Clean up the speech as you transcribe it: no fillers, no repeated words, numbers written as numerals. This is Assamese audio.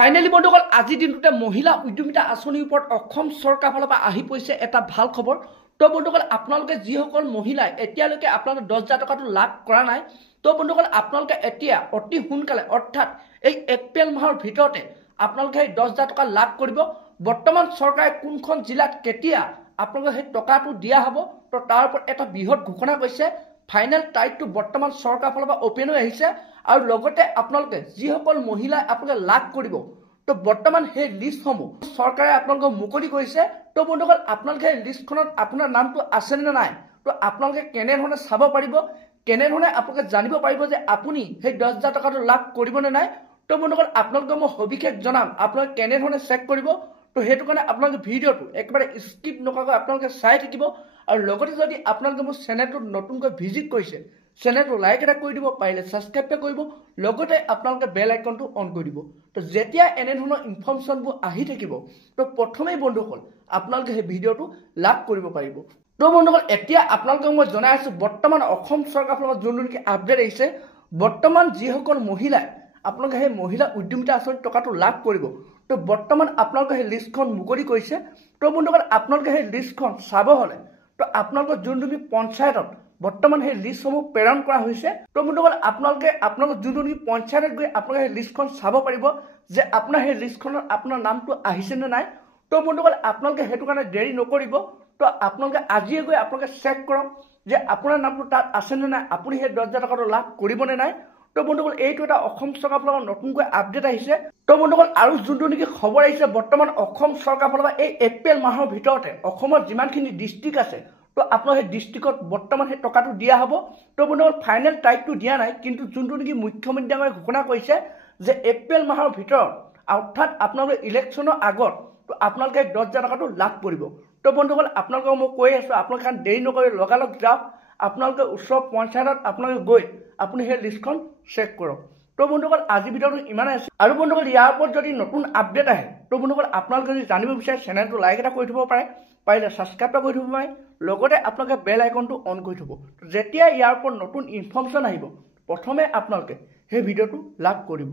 ফাইনেলি বন্ধুসকল আজি দিনটোতে মহিলা উদ্যমিতা আঁচনিৰ ওপৰত অসম চৰকাৰৰ ফালৰ পৰা আহি পৰিছে এটা ভাল খবৰ। তো বন্ধুসকল আপোনালোকে যিসকল মহিলাই এতিয়ালৈকে আপোনালোকে 10,000 টকাটো লাভ কৰা নাই, তো বন্ধুসকল আপোনালোকে এতিয়া অতি সোনকালে অৰ্থাৎ এই এপ্ৰিল মাহৰ ভিতৰতে আপোনালোকে সেই 10,000 টকা লাভ কৰিব। বৰ্তমান চৰকাৰে কোনখন জিলাত কেতিয়া আপোনালোকে সেই টকাটো দিয়া হ'ব, তো তাৰ ওপৰত এটা বৃহৎ ঘোষণা কৰিছে। ফাইনেল তাৰিখটো বৰ্তমান চৰকাৰৰ ফালৰ পৰা অপেন হৈ আহিছে আৰু লগতে আপোনালোকে যিসকল মহিলাই আপোনালোকে লাভ কৰিব, তো বৰ্তমান সেই লিষ্টসমূহ চৰকাৰে আপোনালোকক মুকলি কৰিছে। তো বন্ধুসকল আপোনালোকে সেই লিষ্টখনত আপোনাৰ নামটো আছেনে নে নাই, তো আপোনালোকে কেনেধৰণে চাব পাৰিব, কেনেধৰণে আপোনালোকে জানিব পাৰিব যে আপুনি সেই 10,000 টকাটো লাভ কৰিবনে নাই। তো বন্ধুসকল আপোনালোকে মই সবিশেষ জনাম আপোনালোকে কেনেধৰণে চেক কৰিব। তো সেইটো কাৰণে আপোনালোকে ভিডিঅ'টো একেবাৰে স্কিপ নকৰাকৈ আপোনালোকে চাই থাকিব। আৰু লগতে যদি আপোনালোকে মোৰ চেনেলটোত নতুনকৈ ভিজিট কৰিছে, চেনেলটো লাইক এটা কৰি দিব, পাৰিলে ছাবস্ক্ৰাইব কৰিব, লগতে আপোনালোকে বেল আইকনটো অন কৰি দিব। তো যেতিয়া এনেধৰণৰ ইনফৰ্মেশ্যনবোৰ আহি থাকিব, তো প্ৰথমেই বন্ধুসকল আপোনালোকে সেই ভিডিঅ'টো লাভ কৰিব পাৰিব। তো বন্ধুসকল এতিয়া আপোনালোকক মই জনাই আছোঁ বৰ্তমান অসম চৰকাৰৰ ফালৰ পৰা যোনটো নেকি আপডেট আহিছে, বৰ্তমান যিসকল মহিলাই আপোনালোকে সেই মহিলা উদ্যমিতা আঁচনিৰ টকাটো লাভ কৰিব, তো বৰ্তমান আপোনালোকে সেই লিষ্টখন মুকলি কৰিছে। তো বন্ধুসকল আপোনালোকে সেই লিষ্টখন চাব হ'লে তো আপোনালোকৰ যোনটো নেকি পঞ্চায়তত বৰ্তমান সেই লিষ্টসমূহ প্ৰেৰণ কৰা হৈছে, তো বন্ধুসকল আপোনালোকৰ যোনটো নেকি পঞ্চায়তত গৈ আপোনালোকে সেই লিষ্টখন চাব পাৰিব যে আপোনাৰ সেই লিষ্টখনত আপোনাৰ নামটো আহিছে নে নাই। তো বন্ধুসকল আপোনালোকে সেইটো কাৰণে দেৰি নকৰিব, তো আপোনালোকে আজিয়ে গৈ আপোনালোকে চেক কৰক যে আপোনাৰ নামটো তাত আছেনে নাই, আপুনি সেই 10,000 টকাটো লাভ কৰিবনে নাই। তো বন্ধুসকল এইটো এটা অসম চৰকাৰৰ ফালৰ পৰা নতুনকৈ আপডেট আহিছে। তো বন্ধুসকল আৰু যোনটো নেকি খবৰ আহিছে বৰ্তমান অসম চৰকাৰৰ ফালৰ পৰা এই এপ্ৰিল মাহৰ ভিতৰতে অসমৰ যিমানখিনি ডিষ্ট্ৰিক্ট আছে, তো আপোনাৰ সেই ডিষ্ট্ৰিক্টত বৰ্তমান সেই টকাটো দিয়া হ'ব। তো বন্ধুসকল ফাইনেল তাৰিখটো দিয়া নাই, কিন্তু যোনটো নেকি মুখ্যমন্ত্ৰী ডাঙৰীয়াই ঘোষণা কৰিছে যে এপ্ৰিল মাহৰ ভিতৰত অৰ্থাৎ আপোনালোকে ইলেকশ্যনৰ আগত তো আপোনালোকে 10,000 টকাটো লাভ কৰিব। তো বন্ধুসকল আপোনালোকক মই কৈ আছোঁ আপোনালোকে কাৰণ দেৰি নকৰি লগালগ যাওক, আপোনালোকে ওচৰৰ পঞ্চায়তত আপোনালোকে গৈ আপুনি সেই লিষ্টখন চেক কৰক। তো বন্ধুসকল আজিৰ ভিডিঅ'টো ইমানেই আছে। আৰু বন্ধুসকল ইয়াৰ ওপৰত যদি নতুন আপডেট আহে, তো বন্ধুসকল আপোনালোকে যদি জানিব বিচাৰে চেনেলটো লাইক এটা কৰি থ'ব পাৰে, পাৰিলে ছাবস্ক্ৰাইব এটা কৰি থ'ব পাৰে, লগতে আপোনালোকে বেল আইকনটো অন কৰি থ'ব। যেতিয়া ইয়াৰ ওপৰত নতুন ইনফৰ্মেশ্যন আহিব প্ৰথমে আপোনালোকে সেই ভিডিঅ'টো লাভ কৰিব।